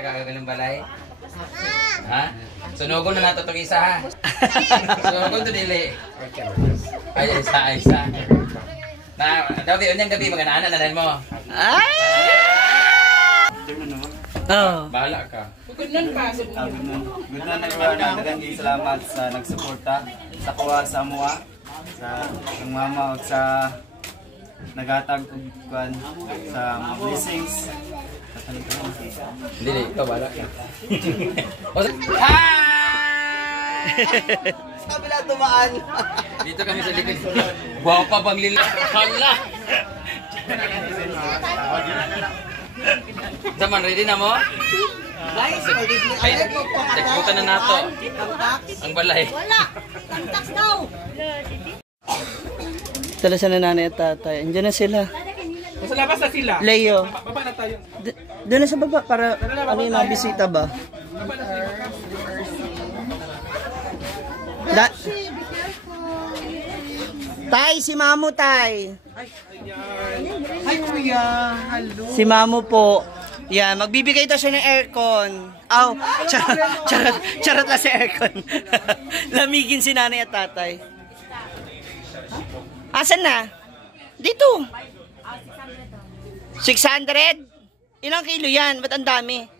Kagagaling balay? Ha? Sunugon na nato itong isa ha? Sunugon ito dili. Ay, isa. Gabi, mga naanan na mo. Ay! Bahala ka. Good nun, daghang salamat sa nagsuporta sa kuha sa mua, sa ang mama ug sa nagatag og kuan sa mga blessings. Hindi, ikaw bahala ka. Sabi lang tumaan. Dito kami sa likod. Buha pa bang lila? Hala! Zaman, ready na mo? Guys, Ay, nagpunta na nato. Ang balay. wala. Tantax daw. Tala sa nanay at tatay. Andiyan na sila. Sa labas na sila. Leo. Baba na tayo. Doon na sa baba para ano yung bisita ba? Tay, si Mamo, tay. Hi kuya. Hello. Si Mamo po. Yan, magbibigay daw siya ng aircon. Aw, charot lang si aircon. Lamigin si nanay at tatay. Asan na? Dito. 600? Ilang kilo yan? Ba't ang dami?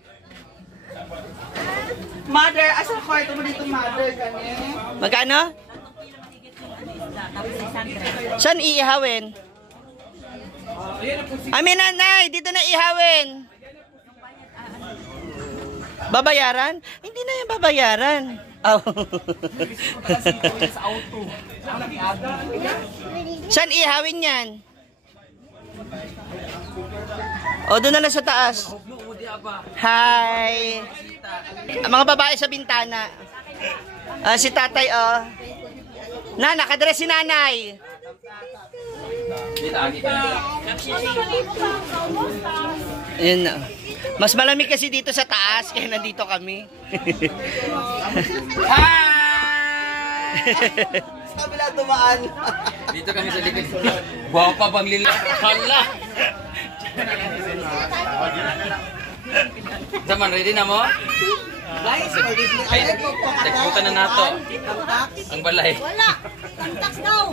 Mother, asa kwarto mo dito, mother? Magkano? Saan iihawin? Amin nanay, dito na ihawin. Babayaran? Hindi na yung babayaran. Oh. Saan ihawin yan? O, doon na lang sa taas. Hi. Mga babae sa bintana. Si tatay, oh. Nakadress si nanay. Ayun na. Mas malamig kasi dito sa taas, kaya nandito kami. Sabi lang tumaan. Dito kami sa likod. Buha pa bang lila? Hala! Zaman, ready na mo? Guys, Ay, nagpunta na nato. Ang balay. wala. Tantax daw.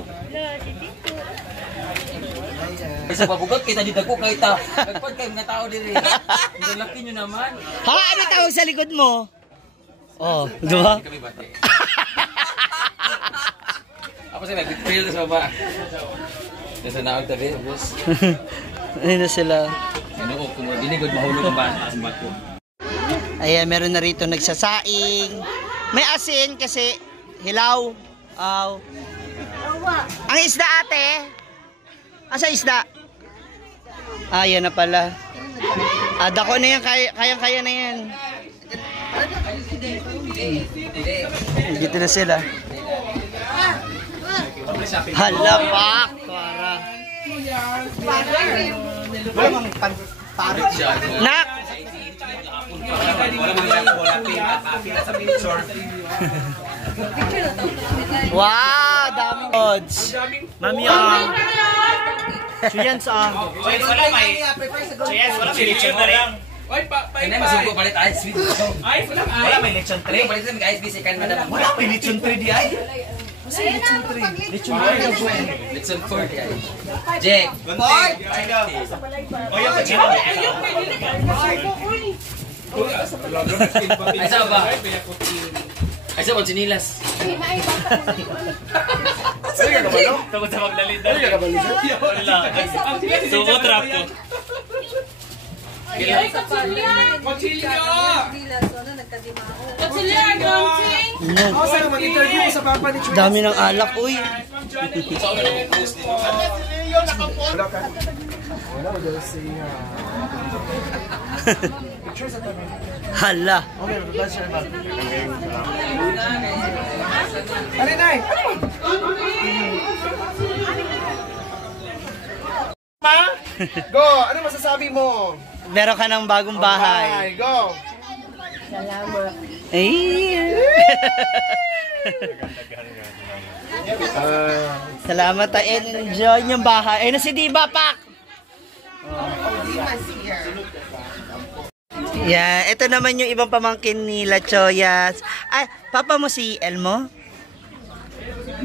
Isa pabugat kita dito ko kahit nagpad kayo mga tao diri. Ang laki nyo naman. Ha? Ano tawag sa likod mo? Oh, diba? Kami bate. Ako sa nag-trail sa baba. Nasa naog tabi, boss. Ayun na sila. Ano ko, kung dinigod mahulog ang bato. Ayan, meron na rito nagsasaing. May asin kasi hilaw. Aw. Ang isda ate. Asa isda? Ayan na pala. Dako na yan, kayang-kaya na yan. Dito na sila. Hala, pak! Para. Nak! Wow, daming odds. Mami ang Chuyens ah. Wala may lechon na rin. Oy, Kaya masugo palit ice sweet. Ay, wala may lechon 3. Palit na mag-ice busy kan madam. Wala may lechon 3 di ay. Lechon 4 di ay. Jack. Oy, ang chino. Ay sa ba? Ay sa sinilas. Ay, ka ba no? Tungod sa magdalita. Ay, ka ba Lisa? Wala. Sugot rap ko. Ay, Kutsilya! Kutsilya, Gramsing! Ako sa naman interview ko sa papa ni Chuyens. Dami ng alak, uy. Hala. Alinay! Ma? Go! Ano masasabi mo? Meron ka ng bagong bahay. Bye! Go! Ay. Salamat tayo. Enjoy yung bahay. Ay, na si Diba, Pak. Yeah, ito naman yung ibang pamangkin nila, Choyas. Ay, papa mo si Elmo?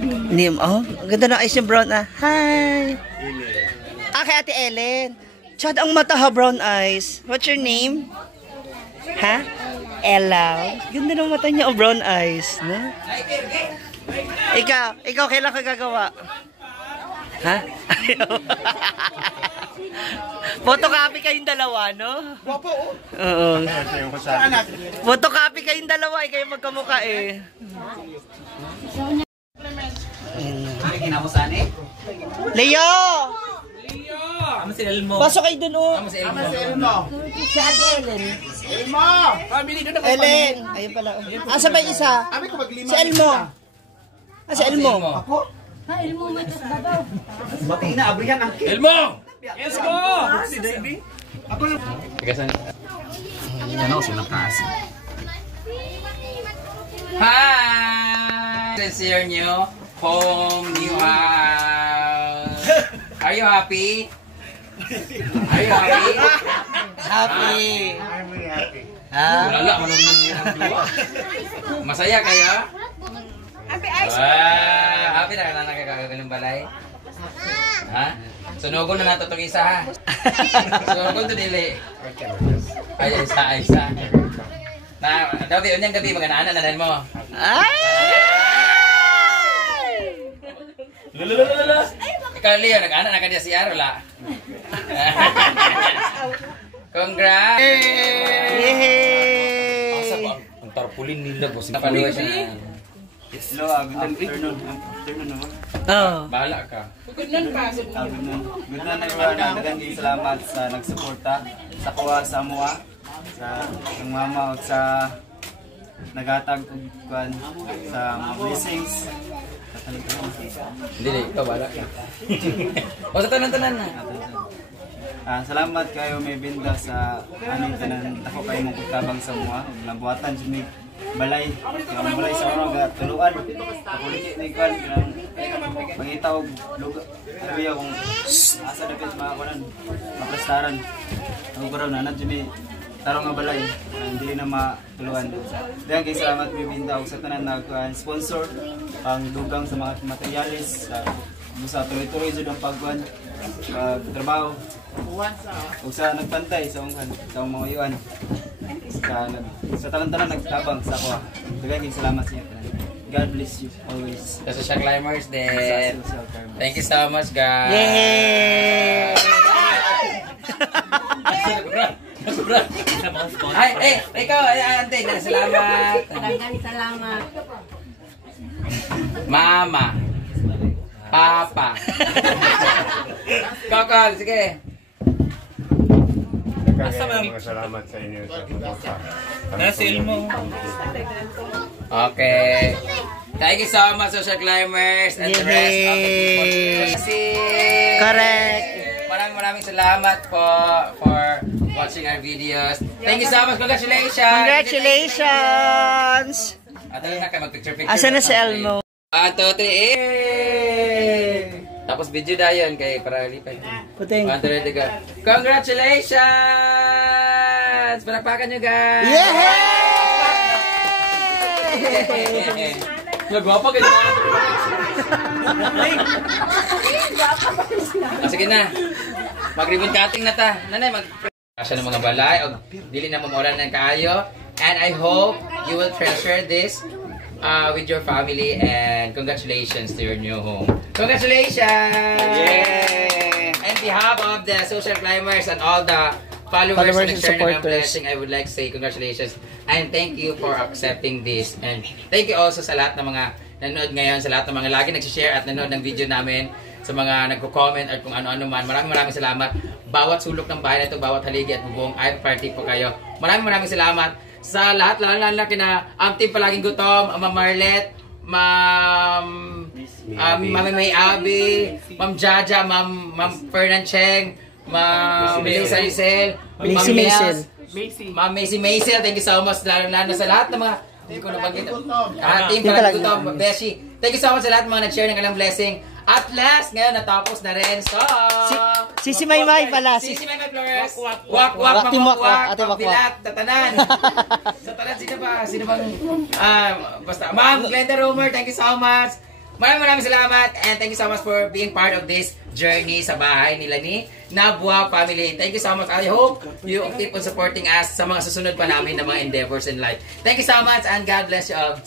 Hindi mo. Oh, ang ganda ng eyes yung brown ah. Hi! Ah, kay Ate Ellen. Chad, ang mata ha, brown eyes. What's your name? Ha? Ella. Ganda ng mata niya, oh, brown eyes. No? Ikaw, kailan ka gagawa? Ha? Photocopy kayong dalawa, no? Wapo, oh. Oo. Saan natin? Photocopy kayong dalawa, kayo magkamukha eh. Leo! Ano si Elmo? Pasok kayo dun, oh. Si Elmo. Elmo. Si Ate Ellen. Elmo! Family doon ako. Ellen! Ayun pala. Asa ba yung isa? Abi ko maglima. Si Elmo. Ah, si Elmo. Ako. Bati na, abrihan ang cake. Elmo! Yes, go! Si Davey? Ako lang. Hi! This is your new home, new house. Are you happy? Are you happy? Happy. I'm really happy. Ha? Wala, manunod niyo ng dua. Masaya kayo? Happy ice. Happy na ka na nakakagaling balay? Ha? Sunugon na nato itong isa ha? Sunugon to dili. Ay, isa. Na, unyang gabi, magandaan na mo. Ay! Lala. Ikaw, Leo, nag-anak na ka niya si Arola. Congrats! Yay! Asa ba? Ang tarpulin nila po. Napaluwa siya. Hello, good afternoon. Afternoon naman. Oh. Bahala ka. Good na everyone. Daghang salamat sa nagsuporta sa kuha sa amuha, sa ang mama ug sa nagatag og kuan sa mga blessings. Hindi, ikaw bahala ka. O sa tanan-tanan na. Salamat kayo may binda sa aning tanan ako kayo mong pagtabang sa mga nabuhatan sa mig balay ang balay sa oras ga tuluan ako ni kan pangitaw lugar sabi akong asa dapat mga kunan maprestaran ako garaw na nadyo tarong nga balay hindi na matuluan dahil kay salamat may binda og sa tanan nag sponsor ang dugang sa mga materialis sa tuloy-tuloy jud ang pagkuan trabaho o sa nagpantay sa mga iwan sa tanan-tanan nagtabang sa ako. Daghang salamat sa inyo. God bless you always. Sa Social Climbers din. Thank you so much, guys. Yay! Ay, ikaw, ante, salamat. Salamat. Mama. Papa. Kokol, sige. Salamat sa inyo sa suporta. Si Elmo. Okay. Thank you so much, Social Climbers, and the rest of the people. Correct. Maraming salamat po for watching our videos. Thank you so much. Congratulations. Congratulations! At na kayo mag-picture-picture. Asa na si Elmo? 1, 2, 3, tapos video na yun kay para lipat. Puting. 1, 2, 3, go. Congratulations! Palakpakan nyo, guys! Yay! Nagwapa ka na. Sige na. Mag-ribbon cutting na ta. Nanay, kasya ng mga balay o dili na mamulan ng kaayo. And I hope you will treasure this with your family, and congratulations to your new home. Congratulations! Yay! On behalf of the Social Climbers and all the followers And and external supporters. blessing, I would like to say congratulations and thank you for accepting this, and thank you also sa lahat ng mga nanood ngayon, sa lahat ng mga lagi nagsishare at nanood ng video namin, sa mga nagko-comment at kung ano-ano man. Maraming salamat. Bawat sulok ng bahay na ito, bawat haligi at bubong, ay party po kayo. Maraming salamat sa lahat, lalo kina Team Palaging Gutom, Ma'am Marlet, Ma'am May Abby, Ma'am Jaja, Ma'am Fernan Cheng, Ma'am Melissa Isel, Ma'am Mels, Ma'am Macy Maisel. Thank you so much, lalo sa lahat ng mga hindi ko nabanggit. Team Palaging Gutom, Beshi. Thank you so much sa lahat ng mga nag-share ng kanilang blessing. At last, ngayon natapos na rin. So, Sisi Maymay pala. Sisi Maymay Flores. Wak, Wak, wak, timwak, wak, ate wak, wak. Bilat, tatanan. Sa tanan, sino ba? Sino bang, basta, Ma'am Glenda Romer, thank you so much. Maraming salamat and thank you so much for being part of this journey sa bahay nila ni Nabua family. Thank you so much. I hope you keep on supporting us sa mga susunod pa namin na mga endeavors in life. Thank you so much and God bless you all.